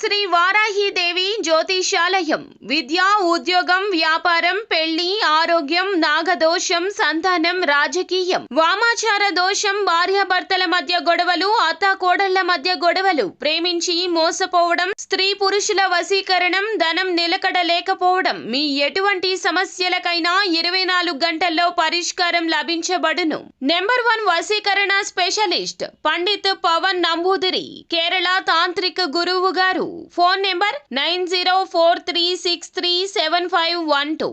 శ్రీ వారాహిదేవి జ్యోతిషాలయం విద్య, ఉద్యోగం, వ్యాపారం, పెళ్లి, ఆరోగ్యం, నాగదోషం, సంతానం, రాజకీయం, వామాచార దోషం, భార్యాభర్తల మధ్య గొడవలు, అత్తాకోడళ్ల మధ్య గొడవలు, ప్రేమించి మోసపోవడం, స్త్రీ పురుషుల వశీకరణం, ధనం నిలకడ లేకపోవడం, మీ ఎటువంటి సమస్యలకైనా 24 గంటల్లో పరిష్కారం లభించబడును. నెంబర్ 1 వశీకరణ స్పెషలిస్ట్ పండిత్ పవన్ నంబూదిరి, కేరళ తాంత్రిక గురువు గారు. Phone number 9043637512.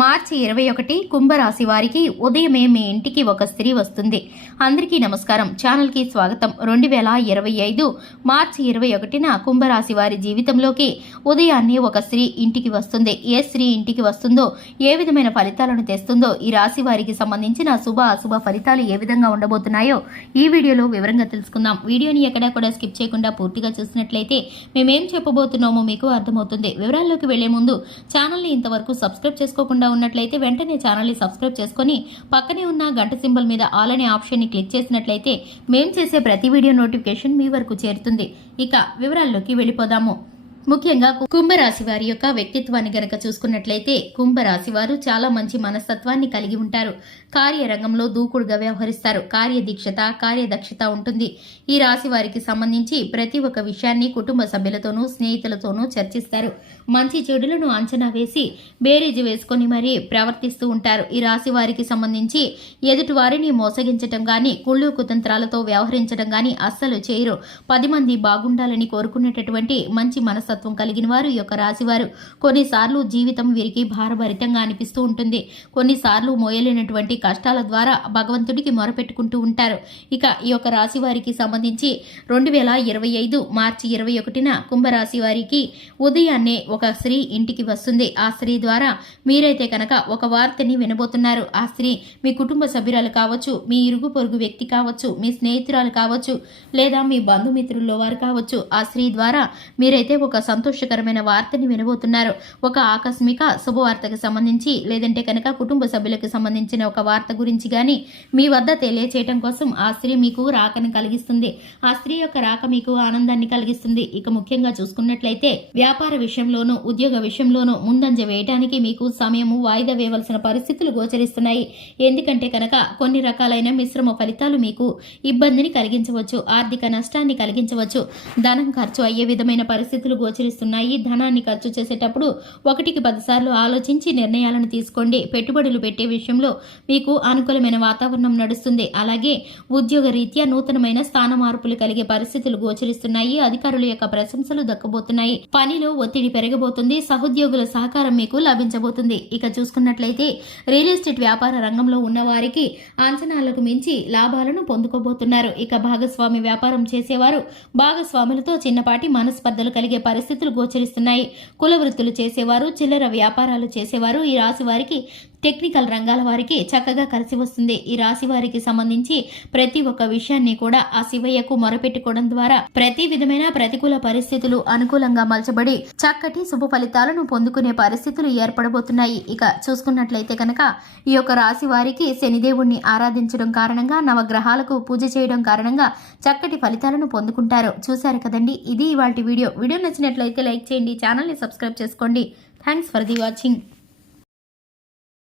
మార్చి 21 కుంభరాశి వారికి ఉదయమే మీ ఇంటికి ఒక స్త్రీ వస్తుంది. అందరికీ నమస్కారం, ఛానల్కి స్వాగతం. 2025 మార్చి 21న కుంభరాశి వారి జీవితంలోకి ఉదయాన్నే ఒక స్త్రీ ఇంటికి వస్తుంది. ఏ స్త్రీ ఇంటికి వస్తుందో, ఏ విధమైన ఫలితాలను తెస్తుందో, ఈ రాశి వారికి సంబంధించిన శుభ అశుభ ఫలితాలు ఏ విధంగా ఉండబోతున్నాయో ఈ వీడియోలో వివరంగా తెలుసుకుందాం. వీడియోని ఎక్కడా కూడా స్కిప్ చేయకుండా పూర్తిగా చూసినట్లయితే మేమేం చెప్పబోతున్నామో మీకు అర్థమవుతుంది. వివరాల్లోకి వెళ్లే ముందు ఛానల్ని ఇంతవరకు సబ్స్క్రైబ్ చేసుకోకుండా ఉన్నట్లయితే వెంటనే ఛానల్ని సబ్స్క్రైబ్ చేసుకుని పక్కనే ఉన్న గంట సింబల్ మీద ఆల్ అనే ఆప్షన్ని క్లిక్ చేసినట్లయితే మేం చేసే ప్రతి వీడియో నోటిఫికేషన్ మీ వరకు చేరుతుంది. ఇక వివరాల్లోకి వెళ్ళిపోదాము. ముఖ్యంగా కుంభరాశి వారి యొక్క వ్యక్తిత్వాన్ని గనక చూసుకున్నట్లయితే కుంభరాశి వారు చాలా మంచి మనస్తత్వాన్ని కలిగి ఉంటారు. కార్యరంగంలో దూకుడుగా వ్యవహరిస్తారు. కార్యదీక్షత, కార్యదక్షత ఉంటుంది. ఈ రాశి వారికి సంబంధించి ప్రతి ఒక్క విషయాన్ని కుటుంబ సభ్యులతోనూ స్నేహితులతోనూ చర్చిస్తారు. మంచి చెడులను అంచనా వేసి బేరీజు వేసుకుని మరీ ప్రవర్తిస్తూ ఉంటారు. ఈ రాశి వారికి సంబంధించి ఎదుటి వారిని మోసగించటం గాని, కుళ్ళు కుతంత్రాలతో వ్యవహరించడం గాని అస్సలు చేయరు. 10 మంది బాగుండాలని కోరుకునేటటువంటి మంచి మనస్తత్వం కలిగిన వారు ఈ యొక్క రాశివారు. కొన్నిసార్లు జీవితం వీరికి భారభరితంగా అనిపిస్తూ ఉంటుంది. కొన్నిసార్లు మోయలేనటువంటి కష్టాల ద్వారా భగవంతుడికి మొరపెట్టుకుంటూ ఉంటారు. ఇక ఈ యొక్క రాశి వారికి సంబంధించి 2025 మార్చి 21న కుంభరాశి వారికి ఉదయాన్నే ఒక స్త్రీ ఇంటికి వస్తుంది. ఆ స్త్రీ ద్వారా మీరైతే కనుక ఒక వార్తని వినబోతున్నారు. ఆ స్త్రీ మీ కుటుంబ సభ్యురాలు కావచ్చు, మీ ఇరుగు పొరుగు వ్యక్తి కావచ్చు, మీ స్నేహితురాలు కావచ్చు, లేదా మీ బంధుమిత్రుల్లో వారు కావచ్చు. ఆ స్త్రీ ద్వారా మీరైతే ఒక సంతోషకరమైన వార్తని వినబోతున్నారు. ఒక ఆకస్మిక శుభవార్తకు సంబంధించి లేదంటే కనుక కుటుంబ సభ్యులకు సంబంధించిన ఒక వార్త గురించి గాని మీ వద్ద తెలియచేయటం కోసం ఆ స్త్రీ మీకు రాకని కలిగిస్తుంది. ఆ స్త్రీ యొక్క రాక మీకు ఆనందాన్ని కలిగిస్తుంది. ఇక ముఖ్యంగా చూసుకున్నట్లయితే వ్యాపార విషయంలోనూ ఉద్యోగ విషయంలోనూ ముందంజ వేయటానికి మీకు సమయము వాయిదా వేయవలసిన పరిస్థితులు గోచరిస్తున్నాయి. ఎందుకంటే కనుక కొన్ని రకాలైన మిశ్రమ ఫలితాలు మీకు ఇబ్బందిని కలిగించవచ్చు, ఆర్థిక నష్టాన్ని కలిగించవచ్చు. ధనం ఖర్చు అయ్యే విధమైన పరిస్థితులు గోచరిస్తున్నాయి. ధనాన్ని ఖర్చు చేసేటప్పుడు 1కి 10 సార్లు ఆలోచించి నిర్ణయాలను తీసుకోండి. పెట్టుబడులు పెట్టే విషయంలో మీకు అనుకూలమైన వాతావరణం నడుస్తుంది. అలాగే ఉద్యోగ రీత్యా నూతనమైన స్థాన మార్పులు కలిగే పరిస్థితులు గోచరిస్తున్నాయి. అధికారుల యొక్క ప్రశంసలు దక్కబోతున్నాయి. పనిలో ఒత్తిడి పెరగబోతుంది. సహోద్యోగుల సహకారం మీకు లభించబోతుంది. ఇక చూసుకున్నట్లయితే రియల్ ఎస్టేట్ వ్యాపార రంగంలో ఉన్న వారికి అంచనాలకు మించి లాభాలను పొందుకోబోతున్నారు. ఇక భాగస్వామి వ్యాపారం చేసేవారు భాగస్వాములతో చిన్నపాటి మనస్పర్ధలు కలిగే పరిస్థితులు గోచరిస్తున్నాయి. కుల వృత్తులు చేసేవారు, చిల్లర వ్యాపారాలు చేసేవారు, ఈ రాశి వారికి టెక్నికల్ రంగాల వారికి చక్కగా కలిసి వస్తుంది. ఈ రాశి వారికి సంబంధించి ప్రతి ఒక్క విషయాన్ని కూడా ఆ శివయ్యకు మొరపెట్టుకోవడం ద్వారా ప్రతి విధమైన ప్రతికూల పరిస్థితులు అనుకూలంగా మలచబడి చక్కటి శుభ ఫలితాలను పొందుకునే పరిస్థితులు ఏర్పడబోతున్నాయి. ఇక చూసుకున్నట్లయితే కనుక ఈ యొక్క రాశి వారికి శనిదేవుణ్ణి ఆరాధించడం కారణంగా, నవగ్రహాలకు పూజ చేయడం కారణంగా చక్కటి ఫలితాలను పొందుకుంటారు. చూశారు కదండి, ఇది ఇవాల్టి వీడియో. వీడియో నచ్చినట్లయితే లైక్ చేయండి, ఛానల్ని సబ్స్క్రైబ్ చేసుకోండి. Thanks for the watching.